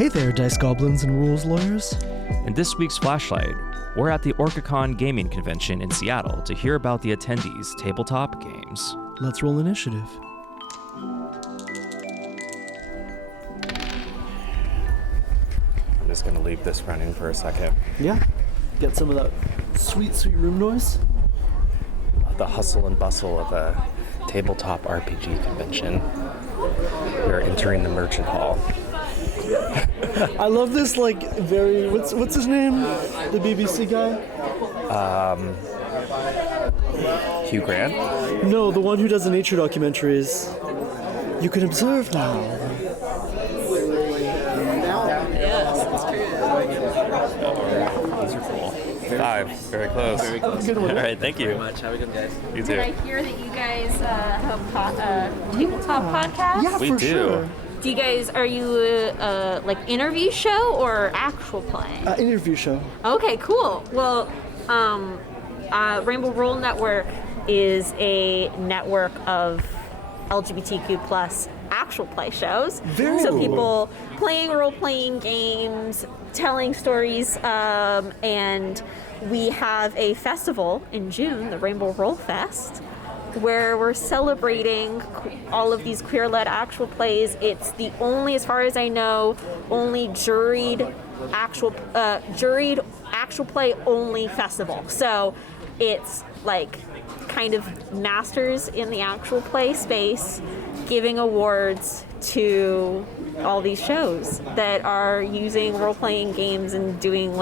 Hey there, Dice Goblins and Rules Lawyers. In this week's Flashlight, we're at the OrcaCon gaming convention in Seattle to hear about the attendees' tabletop games. Let's roll initiative. I'm just going to leave this running for a second. Yeah. Get some of that sweet, sweet room noise. The hustle and bustle of a tabletop RPG convention. We're entering the merchant hall. I love this, very... What's his name? The BBC guy? Hugh Grant? No, the one who does the nature documentaries. You can observe now. Yes, that's true. These are cool. 5. Very close. Have a good one. All right, thank you. Very much. Have a good guys. You Did I too. hear that you guys have a tabletop podcast? Yeah, We for do. sure. Do you guys, are you interview show or actual play? Interview show. Okay, cool. Well, Rainbow Roll Network is a network of LGBTQ plus actual play shows. Very so cool. people playing role-playing games, telling stories, and we have a festival in June, the Rainbow Roll Fest, where we're celebrating all of these queer-led actual plays. It's the only, as far as I know, only juried actual play only festival. So it's kind of masters in the actual play space giving awards to all these shows that are using role-playing games and doing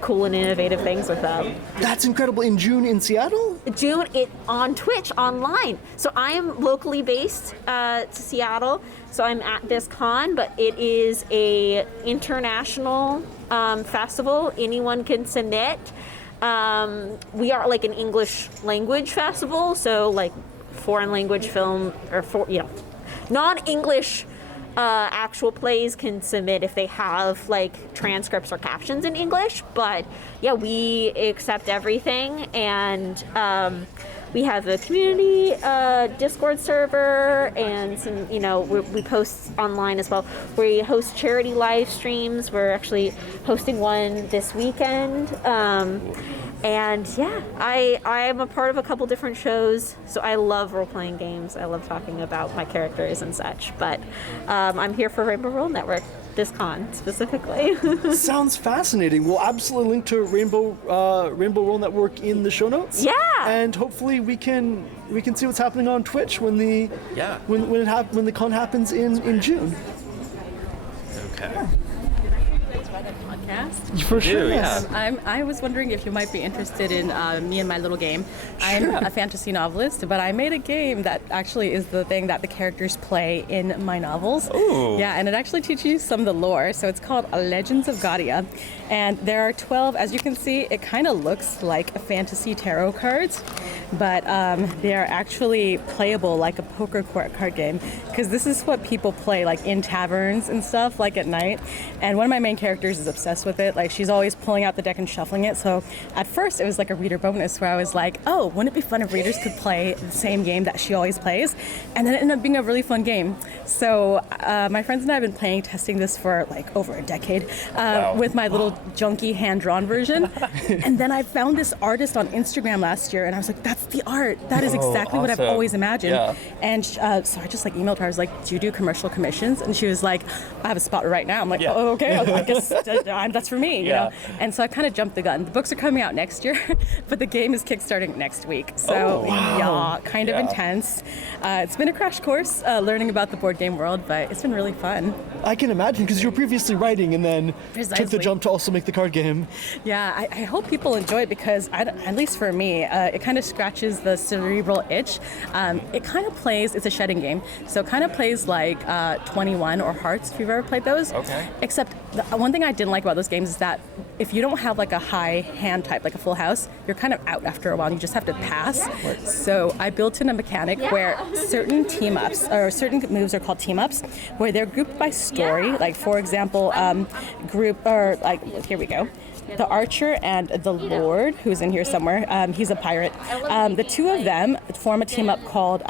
cool and innovative things with them. That's incredible. In June in Seattle? June, it on Twitch online. So I am locally based to Seattle, so I'm at this con, but it is a international festival. Anyone can submit. We are an English language festival, so foreign language film or non-English actual plays can submit if they have transcripts or captions in English, but yeah, we accept everything, and we have a community Discord server, and some, we post online as well. We host charity live streams. We're actually hosting one this weekend. And yeah, I am a part of a couple different shows, so I love role-playing games. I love talking about my characters and such, but I'm here for Rainbow Roll Network, this con specifically. Sounds fascinating. We'll absolutely link to Rainbow Roll Network in the show notes. Yeah. And hopefully we can see what's happening on Twitch when the con happens in June. Okay. Podcast. For sure. Yeah. I was wondering if you might be interested in me and my little game. I'm a fantasy novelist, but I made a game that actually is the thing that the characters play in my novels. Ooh. Yeah, and it actually teaches you some of the lore. So it's called Legends of Gadia. And there are 12, as you can see, it kind of looks like a fantasy tarot cards, but they are actually playable like a poker card game, because this is what people play in taverns and stuff at night. And one of my main characters is obsessed with it. She's always pulling out the deck and shuffling it. So at first it was a reader bonus where I was like, oh, wouldn't it be fun if readers could play the same game that she always plays? And then it ended up being a really fun game. So my friends and I have been testing this for over a decade with my little junky hand-drawn version. And then I found this artist on Instagram last year, and I was like, that's the art. That is exactly what I've awesome. always imagined. Yeah. And so I just emailed her. I was like, do you do commercial commissions? And she was like, I have a spot right now. I'm like, oh, okay. I guess that's for me, you know? And so I kind of jumped the gun. The books are coming out next year, but the game is kickstarting next week. So yeah, kind of intense. It's been a crash course learning about the board game world, but it's been really fun. I can imagine, because you were previously writing and then took the Precisely. jump to also make the card game. Yeah, I hope people enjoy it, because at least for me, it kind of scratches the cerebral itch. It kind of plays, it's a shedding game, so it kind of plays like 21 or Hearts, if you've ever played those. Okay. Except the one thing I didn't like about those games is that if you don't have a high hand type, like a full house, you're kind of out after a while. You just have to pass. So I built in a mechanic where certain team-ups, or certain moves are called team-ups, where they're grouped by story. For example, here we go. The archer and the lord, who's in here somewhere, he's a pirate. The two of them form a team up called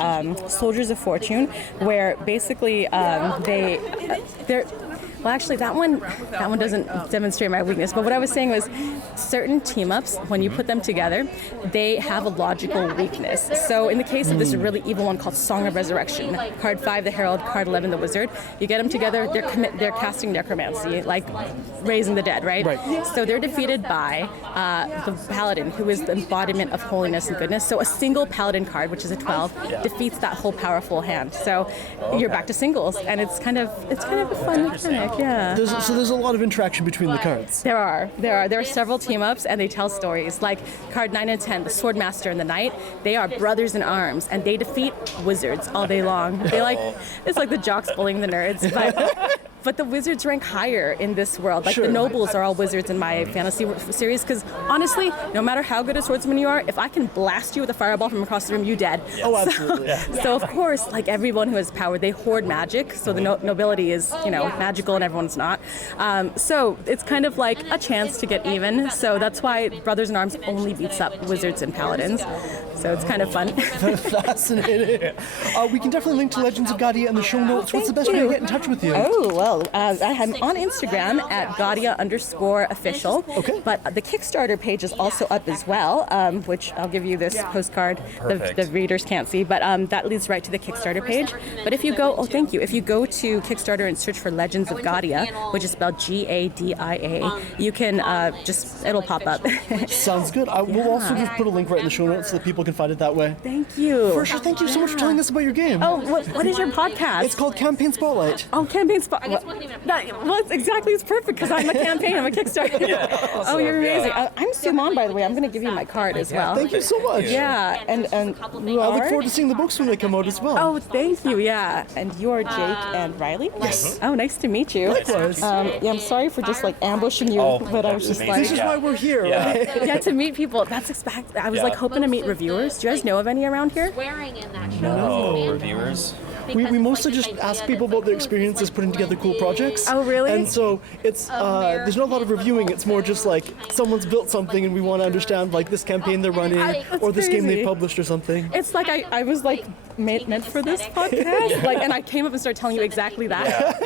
Soldiers of Fortune, where basically Well, actually, that one doesn't demonstrate my weakness. But what I was saying was, certain team ups, when you put them together, they have a logical weakness. So in the case of this really evil one called Song of Resurrection, card 5, the Herald, card 11, the Wizard, you get them together, they're casting necromancy, like raising the dead, right? So they're defeated by the Paladin, who is the embodiment of holiness and goodness. So a single Paladin card, which is a 12, defeats that whole powerful hand. So you're back to singles, and it's kind of a fun mechanic, yeah. So there's a lot of interaction between the cards. There are several team ups, and they tell stories. Like card 9 and 10, the Swordmaster and the Knight, they are brothers in arms, and they defeat wizards all day long. It's like the jocks bullying the nerds, but the wizards rank higher in this world. Like the nobles are all wizards in my fantasy series, because honestly, no matter how good a swordsman you are, if I can blast you with a fireball from across the room, you dead. Oh, absolutely. So of course, like everyone who has power, they hoard magic. So the nobility is, magical and everyone's not. So it's kind of like a chance to get even. So that's why Brothers in Arms only beats up wizards and paladins. So it's kind of fun. Fascinating. We can definitely link to Legends of Gadia in the show notes. What's the best way to get in touch with you? Oh, well, I'm on Instagram at Gadia_official. Okay. But the Kickstarter page is also up as well, which I'll give you this postcard. The readers can't see, but that leads right to the Kickstarter page. But if you go, if you go to Kickstarter and search for Legends of Gadia, which is spelled Gadia, you can it'll pop up. Sounds good. We'll also just put a link right in the show notes so that people can find it that way. Thank you. For sure. Thank you so much for telling us about your game. Oh, what is your podcast? It's called Campaign Spotlight. Oh, Campaign Spotlight. It's perfect, because I'm a campaign. I'm a Kickstarter. Oh, you're amazing. I'm Suman, by the way. I'm going to give you my card as well. Thank you so much. Yeah, and you I look are? forward to seeing the books when they come out as well. Oh, thank you. Yeah, and you are Jake and Riley. Yes. Oh, nice to meet you. Likewise. I'm sorry for just ambushing you, but I was just This is why we're here, right? yeah, to meet people. That's I was hoping to meet reviewers. Do you guys know of any around here? No, reviewers. We mostly just ask people about their experiences putting together cool projects. Oh, really? And so it's there's not a lot of reviewing. It's more just like someone's built something and we want to understand this campaign they're running or this game they published or something. It's like I was meant for this podcast, and I came up and started telling you exactly that.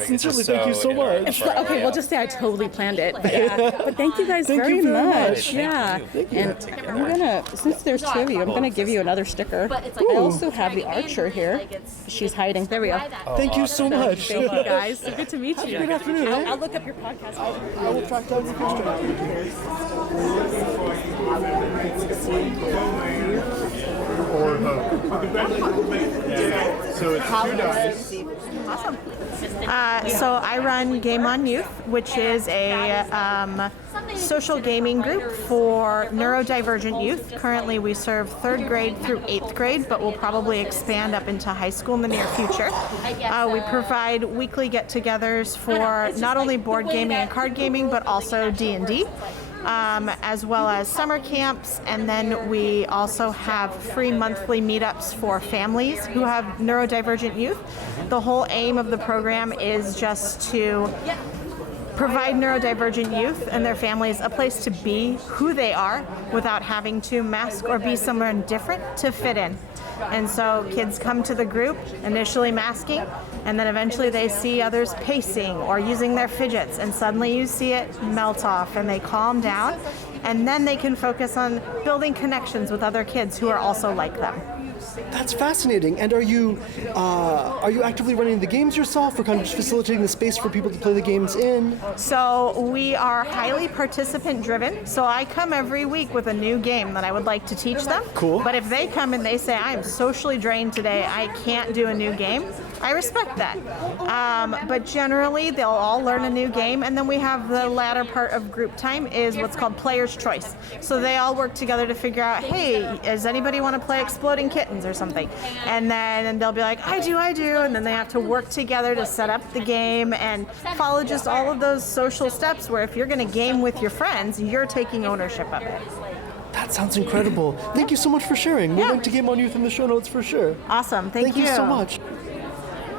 Sincerely, thank you so much. We'll just say I totally planned it. But thank you guys very much. Yeah. And I'm gonna, since there's two of you, I'm gonna give you another sticker. I also have the Archer here. She's hiding. There we go. Thank you so much. Thank you guys. So good to meet you. Good afternoon. I'll look up your podcast. I will track down your question. So it's 2 dice. Awesome. So I run Game on Youth, which is a social gaming group for neurodivergent youth. Currently we serve 3rd grade through 8th grade, but we'll probably expand up into high school in the near future. We provide weekly get-togethers for not only board gaming and card gaming, but also D&D. As well as summer camps, and then we also have free monthly meetups for families who have neurodivergent youth. The whole aim of the program is just to provide neurodivergent youth and their families a place to be who they are without having to mask or be someone different to fit in. And so kids come to the group initially masking, and then eventually they see others pacing or using their fidgets, and suddenly you see it melt off and they calm down, and then they can focus on building connections with other kids who are also like them. That's fascinating. And are you actively running the games yourself, or kind of just facilitating the space for people to play the games in? So we are highly participant driven. So I come every week with a new game that I would like to teach them. Cool. But if they come and they say, I'm socially drained today, I can't do a new game, I respect that. But generally, they'll all learn a new game, and then we have the latter part of group time is what's called player's choice. So they all work together to figure out, hey, does anybody want to play Exploding Kittens or something? And then they'll be like, I do, and then they have to work together to set up the game and follow just all of those social steps where if you're going to game with your friends, you're taking ownership of it. That sounds incredible. Thank you so much for sharing. We'll link to Game on Youth in the show notes for sure. Awesome. Thank you. Thank you so much.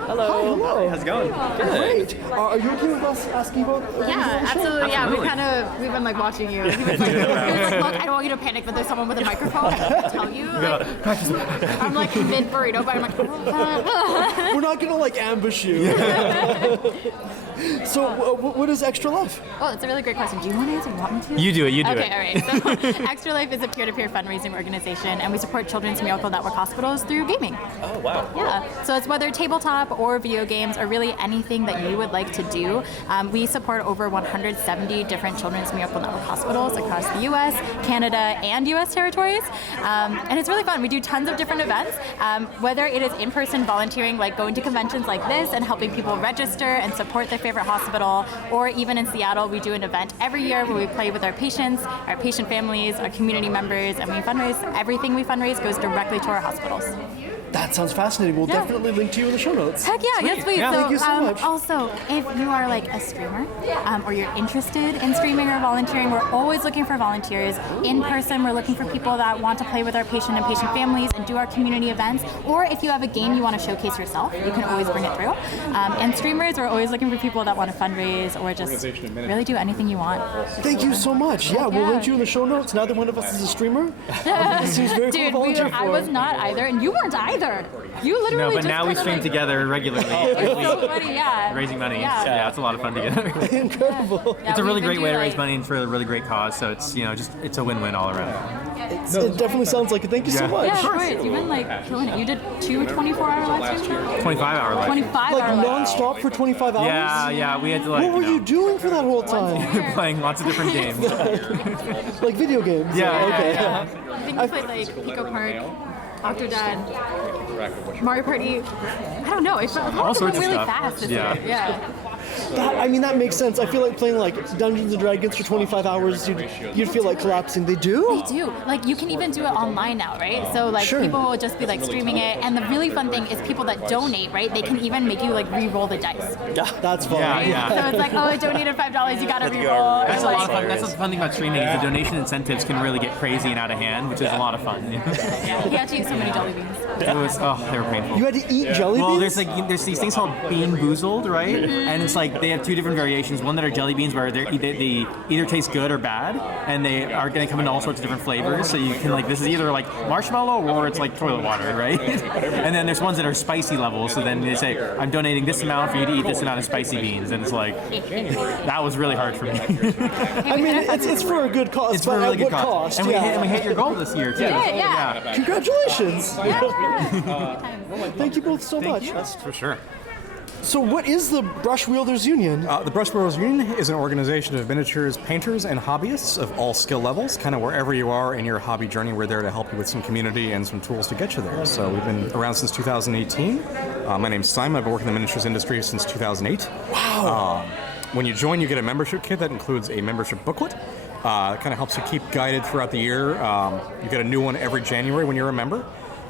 Hello. How's it going? Great. Are you okay with us asking about? Yeah, absolutely. Yeah, we've been like watching you. He was like, look, I don't want you to panic, but there's someone with a microphone. I can tell you. Like, I'm like mid burrito, but I'm like, we're not gonna like ambush you. So, what is Extra Life? oh, it's a really great question. Do you want to answer? You want me to? You do it. You do it. Okay, all right. So, Extra Life is a peer-to-peer fundraising organization, and we support Children's Miracle Network hospitals through gaming. Oh, wow. Yeah, so it's whether tabletop or video games or really anything that you would like to do. We support over 170 different Children's Miracle Network hospitals across the U.S., Canada, and U.S. territories. And it's really fun. We do tons of different events, whether it is in-person volunteering, like going to conventions like this and helping people register and support their favorite hospital, or even in Seattle, we do an event every year where we play with our patients, our patient families, our community members, and we fundraise. Everything we fundraise goes directly to our hospitals. That sounds fascinating. We'll definitely link to you in the show notes. Heck yeah, yes please. Yeah. So, Thank you so much. Also, if you are like a streamer or you're interested in streaming or volunteering, we're always looking for volunteers. In person, we're looking for people that want to play with our patient and patient families and do our community events. Or if you have a game you want to showcase yourself, you can always bring it through. And streamers, we're always looking for people that want to fundraise or just really do anything you want. Thank you so much. Yeah, we'll link you in the show notes. Neither one of us is a streamer. This seems very cool to volunteer for. I was not either, and you weren't either. You literally No, but just now we kinda stream like, together regularly. It's so funny, yeah. Raising money. Yeah. It's a lot of fun together. Incredible. Yeah, It's a really we great do, way to like- raise money and for a really great cause. So it's it's a win-win all around. It definitely sounds like it. Thank you so much. Yeah, of course. You've been like killing it. You did 2 24-hour live streams? 25-hour life. 25 Like hour live. non-stop for 25 hours? Yeah. We had to like. What were you doing for that whole time? playing lots of different games. Like video games? Yeah. Okay. I think we played like Pico Park, Octodad, Mario Party. I don't know. It felt All sorts of really stuff. fast this Yeah. year. Yeah. That makes sense. I feel like playing like Dungeons and Dragons for 25 hours, you'd feel like collapsing. They do? They do. Like, you can even do it online now, right? So, like, Sure. people will just be, like, streaming it. And the really fun thing is people that donate, right? They can even make you, like, re-roll the dice. Yeah, that's fun. Yeah. So it's like, oh, I donated $5, you gotta re-roll. That's a Or, lot like, of fun. That's the fun thing about streaming is the donation incentives can really get crazy and out of hand, which is a lot of fun. He had to eat so many jelly beans. They were painful. You had to eat jelly beans? Well, there's these things called Bean Boozled, right? And it's like they have two different variations. One that are jelly beans where they either taste good or bad, and they are going to come in all sorts of different flavors. So you can this is either like marshmallow or it's like toilet water, right? And then there's ones that are spicy levels. So then they say, I'm donating this amount for you to eat this amount of spicy beans, and it's like that was really hard for me. I mean, it's for a good cause. It's for a but really at good what cause. cost? And we hit your goal this year too. Yeah. Congratulations. Thank you both so much. That's for sure. So what is the Brush Wielders Union? The Brush Wielders Union is an organization of miniatures painters and hobbyists of all skill levels. Kind of wherever you are in your hobby journey, we're there to help you with some community and some tools to get you there. So we've been around since 2018. My name's Simon. I've been working in the miniatures industry since 2008. Wow. When you join, you get a membership kit that includes a membership booklet. It kind of helps you keep guided throughout the year. You get a new one every January when you're a member.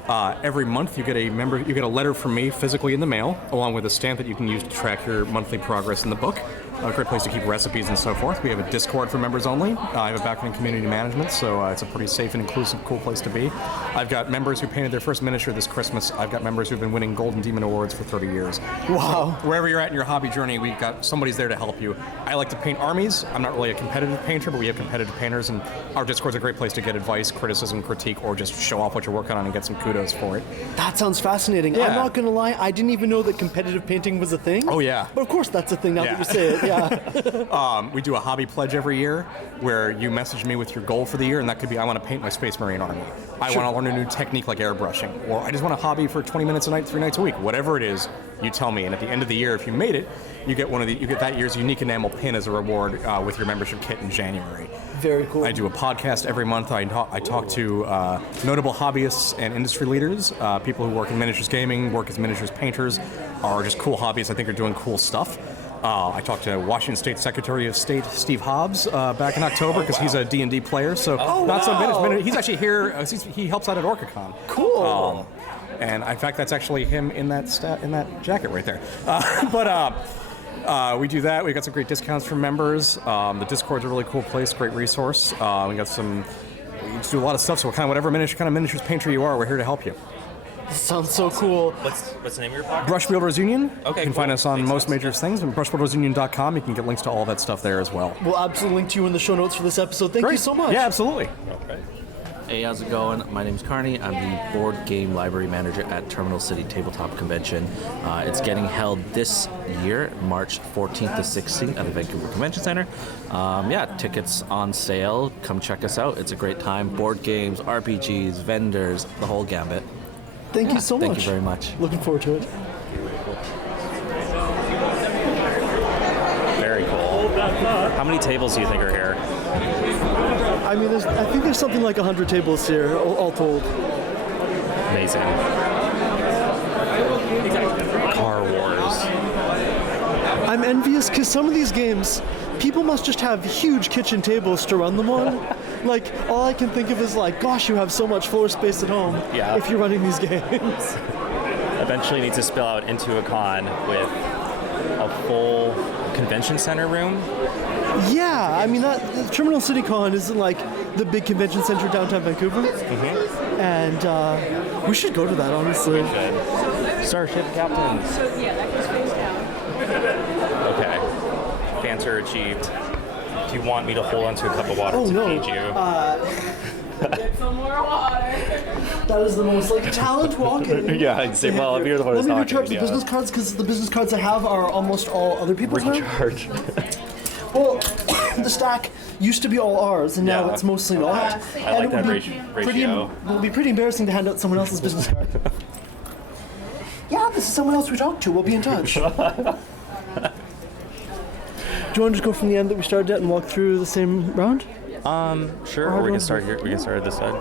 Every month you get a letter from me physically in the mail, along with a stamp that you can use to track your monthly progress in the book. A great place to keep recipes and so forth. We have a Discord for members only. I have a background in community management, so it's a pretty safe and inclusive, cool place to be. I've got members who painted their first miniature this Christmas. I've got members who've been winning Golden Demon Awards for 30 years. Wow. So wherever you're at in your hobby journey, we've got somebody's there to help you. I like to paint armies. I'm not really a competitive painter, but we have competitive painters, and our Discord's a great place to get advice, criticism, critique, or just show off what you're working on and get some kudos for it. That sounds fascinating. Yeah. I'm not going to lie, I didn't even know that competitive painting was a thing. Oh, yeah. But of course that's a thing now that you say it, yeah. We do a hobby pledge every year where you message me with your goal for the year, and that could be I want to paint my Space Marine army. I want to learn a new technique like airbrushing, or I just want a hobby for 20 minutes a night, 3 nights a week. Whatever it is, you tell me, and at the end of the year, if you made it, you get that year's unique enamel pin as a reward with your membership kit in January. Very cool. I do a podcast every month. I talk to notable hobbyists and industry leaders, people who work in miniatures gaming, work as miniatures painters, are just cool hobbyists I think are doing cool stuff. I talked to Washington State Secretary of State Steve Hobbs back in October because he's a D&D player. So he's actually here. He helps out at OrcaCon. Cool. And in fact, that's actually him in that jacket right there. We do that. We got some great discounts for members. The Discord's a really cool place, great resource. We just do a lot of stuff. So whatever kind of miniatures painter you are, we're here to help you. Sounds so cool. What's the name of your podcast? Brush Builders Union. Okay, You can find us on Makes most sense. major things. And brushbuildersunion.com. You can get links to all that stuff there as well. We'll absolutely link to you in the show notes for this episode. Thank you Great. so much. Yeah, absolutely. Okay. Hey, how's it going? My name's Carney. I'm the board game library manager at Terminal City Tabletop Convention. It's getting held this year, March 14th to 16th at the Vancouver Convention Center. Tickets on sale. Come check us out. It's a great time. Board games, RPGs, vendors, the whole gambit. Thank you so much. Thank you very much. Looking forward to it. Very cool. How many tables do you think are here? I mean, I think there's something like 100 tables here, all told. Amazing. Car Wars. I'm envious because some of these games, people must just have huge kitchen tables to run them on. Like, all I can think of is like, gosh, you have so much floor space at home if you're running these games. Eventually need to spill out into a con with a full convention center room. Yeah, I mean, the Terminal City Con isn't like the big convention center downtown Vancouver. Mm-hmm. And we should go to that, honestly. Starship Captains. Yeah, that goes face down. Okay. Banter achieved. Do you want me to hold onto a cup of water Oh, to no. feed you? Get some more water. That is the most like talent walking. Yeah, I'd say, well, if you're the one who's Let me talking, recharge the business cards because the business cards I have are almost all other people's now. Recharge. Well, the stack used to be all ours, and now Yeah. it's mostly not. I like that ratio. It will be pretty embarrassing to hand out someone else's business card. Yeah, this is someone else we talked to. We'll be in touch. Do you want to just go from the end that we started at and walk through the same round? Sure. Or we can start here. We can start at this side.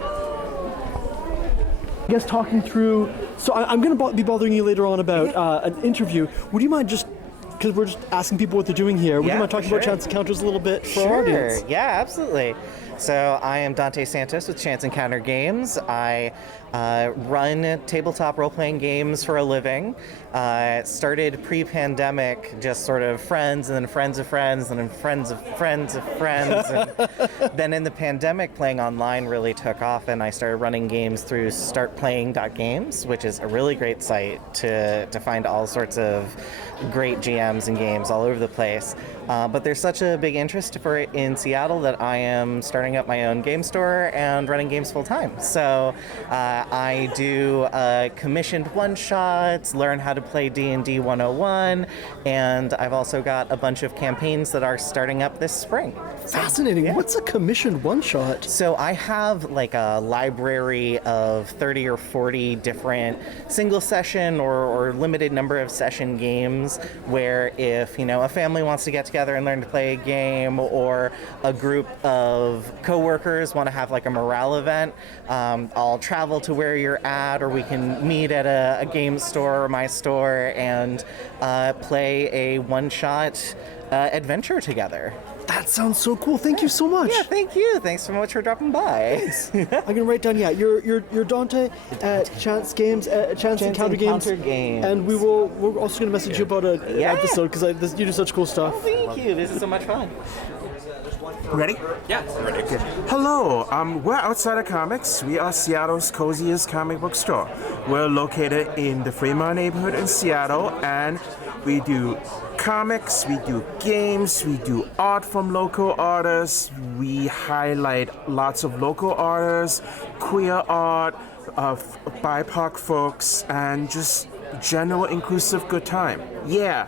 I guess talking through. So I'm going to be bothering you later on about an interview. Would you mind just, because we're just asking people what they're doing here, would you mind talking about Chance Encounters a little bit for our audience? Yeah, absolutely. So I am Dante Santos with Chance Encounter Games. I run tabletop role-playing games for a living. Started pre-pandemic, just sort of friends, and then friends of friends, and then friends of friends of friends. And then in the pandemic, playing online really took off, and I started running games through startplaying.games, which is a really great site to find all sorts of great GMs and games all over the place. But there's such a big interest for it in Seattle that I am starting up my own game store and running games full time. So I do commissioned one-shots, learn how to play D&D 101, and I've also got a bunch of campaigns that are starting up this spring. Fascinating. Yeah. What's a commissioned one-shot? So I have like a library of 30 or 40 different single session or limited number of session games where if, a family wants to get together and learn to play a game, or a group of coworkers want to have like a morale event, I'll travel to where you're at, or we can meet at a game store or my store and play a one-shot adventure together. That sounds so cool. Thank you so much. Yeah, thank you. Thanks so much for dropping by. I'm gonna write down. Yeah, you're Dante at Chance Games, Chance Encounter Games, and we're also gonna message you about an episode because you do such cool stuff. Oh, thank you. This is so much fun. Ready? Yeah, ready. Okay. Hello, we're Outside of Comics. We are Seattle's coziest comic book store. We're located in the Fremont neighborhood in Seattle, and we do comics, we do games, we do art from local artists. We highlight lots of local artists, queer art, BIPOC folks, and just general inclusive good time. Yeah.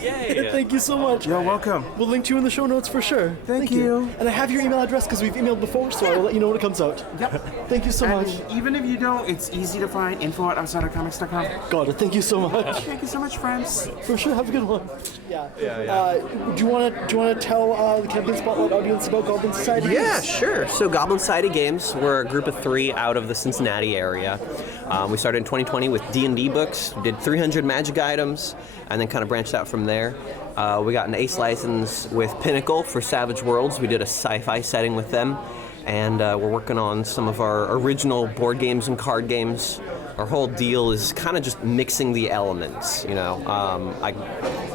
Yay! Thank you so much. You're welcome. We'll link to you in the show notes for sure. Thank you. And I have your email address because we've emailed before, so I will let you know when it comes out. Yep. Thank you so much. Even if you don't, it's easy to find info at outsidercomics.com. Got it. Thank you so much. Thank you so much, friends. For sure. Have a good one. Yeah. Do you want to tell the Campaign Spotlight audience about Goblin Society? Yeah, sure. So Goblin Society Games, we're a group of 3 out of the Cincinnati area. We started in 2020 with D&D books, did 300 magic items, and then kind of branched out from there. We got an ACE license with Pinnacle for Savage Worlds. We did a sci-fi setting with them, and we're working on some of our original board games and card games. Our whole deal is kind of just mixing the elements, I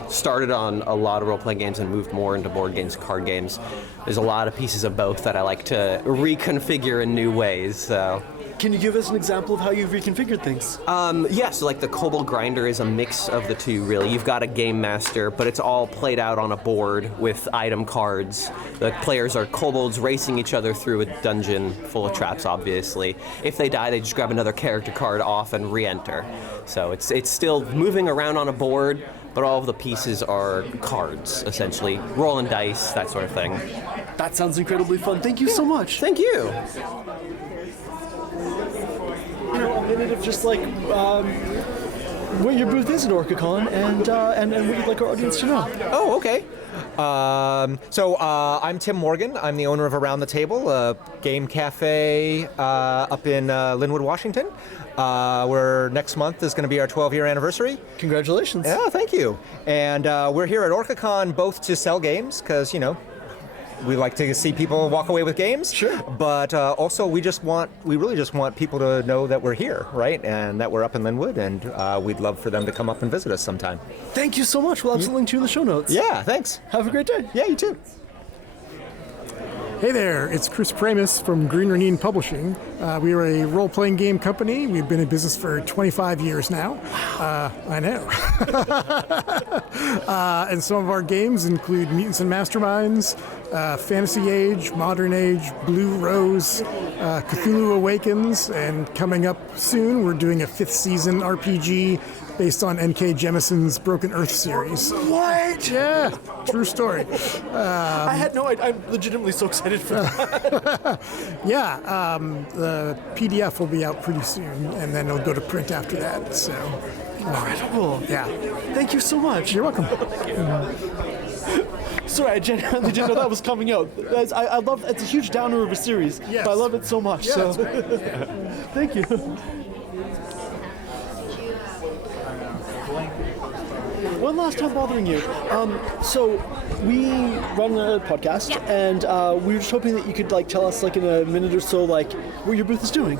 started on a lot of role-playing games and moved more into board games, card games. there's a lot of pieces of both that I like to reconfigure in new ways. So. Can you give us an example of how you've reconfigured things? So like the Kobold Grinder is a mix of the two, really. You've got a game master, but it's all played out on a board with item cards. The players are kobolds racing each other through a dungeon full of traps, obviously. If they die, they just grab another character card off and re-enter. So it's still moving around on a board, but all of the pieces are cards, essentially. Rolling dice, that sort of thing. That sounds incredibly fun. Thank you so much. Thank you. A minute of just like what your booth is at OrcaCon and what you'd like our audience to know. Oh, okay. I'm Tim Morgan. I'm the owner of Around the Table, a game cafe up in Linwood, Washington. Where next month is going to be our 12-year anniversary. Congratulations. Yeah, thank you. And we're here at OrcaCon both to sell games, because, we like to see people walk away with games. Sure. But also we really just want people to know that we're here, right? And that we're up in Linwood, and we'd love for them to come up and visit us sometime. Thank you so much. We'll have some link to you in the show notes. Yeah, thanks. Have a great day. Yeah, you too. Hey there, it's Chris Pramis from Green Renine Publishing. We are a role-playing game company. We've been in business for 25 years now. I know. And some of our games include Mutants and Masterminds, Fantasy Age, Modern Age, Blue Rose, Cthulhu Awakens, and coming up soon, we're doing a 5th season RPG based on N.K. Jemison's Broken Earth series. What? Yeah, true story. I had no idea. I'm legitimately so excited for that. Yeah, the PDF will be out pretty soon, and then it'll go to print after that. So, incredible. Yeah. Thank you so much. You're welcome. Sorry, I genuinely didn't know that was coming out. I love. It's a huge downer of a series, yes. but I love it so much. Yeah, so, thank you. One last time bothering you. So we run a podcast, and we were just hoping that you could tell us in a minute or so what your booth is doing.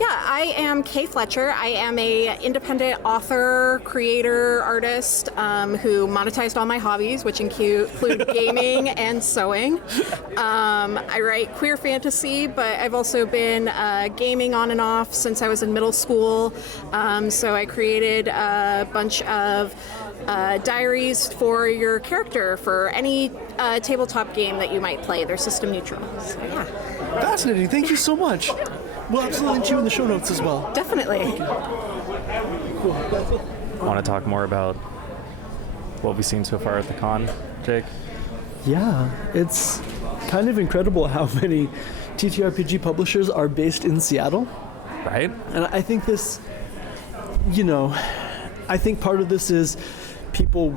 Yeah, I am Kay Fletcher. I am a independent author, creator, artist who monetized all my hobbies, which include gaming and sewing. I write queer fantasy, but I've also been gaming on and off since I was in middle school. So I created a bunch of diaries for your character for any tabletop game that you might play. They're system neutral. So, yeah. Fascinating. Thank you so much. We'll absolutely link to you in the show notes as well. Definitely. Cool. I want to talk more about what we've seen so far at the con, Jake? Yeah, it's kind of incredible how many TTRPG publishers are based in Seattle. Right. And I think this, I think part of this is people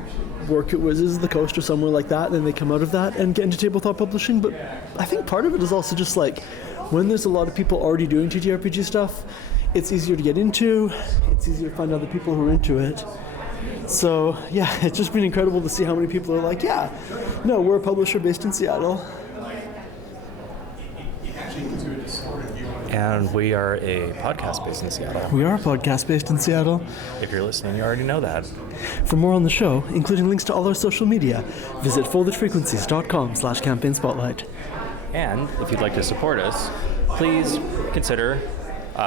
work at Wizards of the Coast or somewhere like that, and then they come out of that and get into tabletop publishing. But I think part of it is also just when there's a lot of people already doing TTRPG stuff, it's easier to get into, it's easier to find other people who are into it. So yeah, it's just been incredible to see how many people are we're a publisher based in Seattle. And we are a podcast based in Seattle. We are a podcast based in Seattle. If you're listening, you already know that. For more on the show, including links to all our social media, visit foldedfrequencies.com/campaign-spotlight. And if you'd like to support us, please consider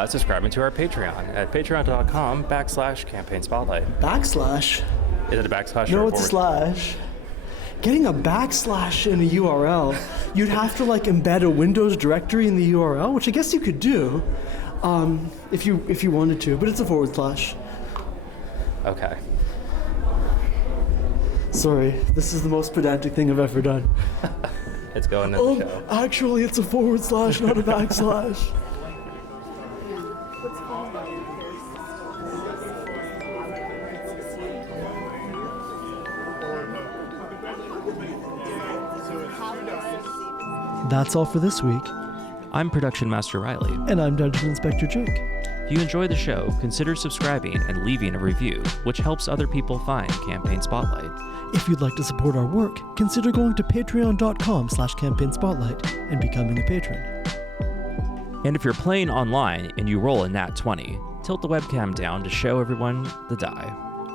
subscribing to our Patreon at patreon.com/campaign-spotlight. Backslash? Is it a backslash? No, or it's a slash. Getting a backslash in a URL, you'd have to embed a Windows directory in the URL, which I guess you could do if you wanted to, but it's a /. Okay. Sorry, this is the most pedantic thing I've ever done. It's going in the show. Actually, it's a /, not a backslash. That's all for this week. I'm Production Master Riley. And I'm Dungeon Inspector Jake. If you enjoy the show, consider subscribing and leaving a review, which helps other people find Campaign Spotlight. If you'd like to support our work, consider going to patreon.com/campaign-spotlight and becoming a patron. And if you're playing online and you roll a nat 20, tilt the webcam down to show everyone the die.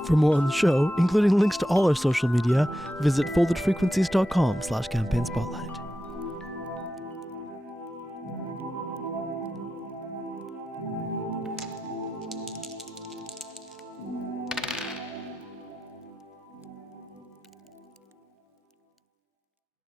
For more on the show, including links to all our social media, visit foldedfrequencies.com/campaign-spotlight.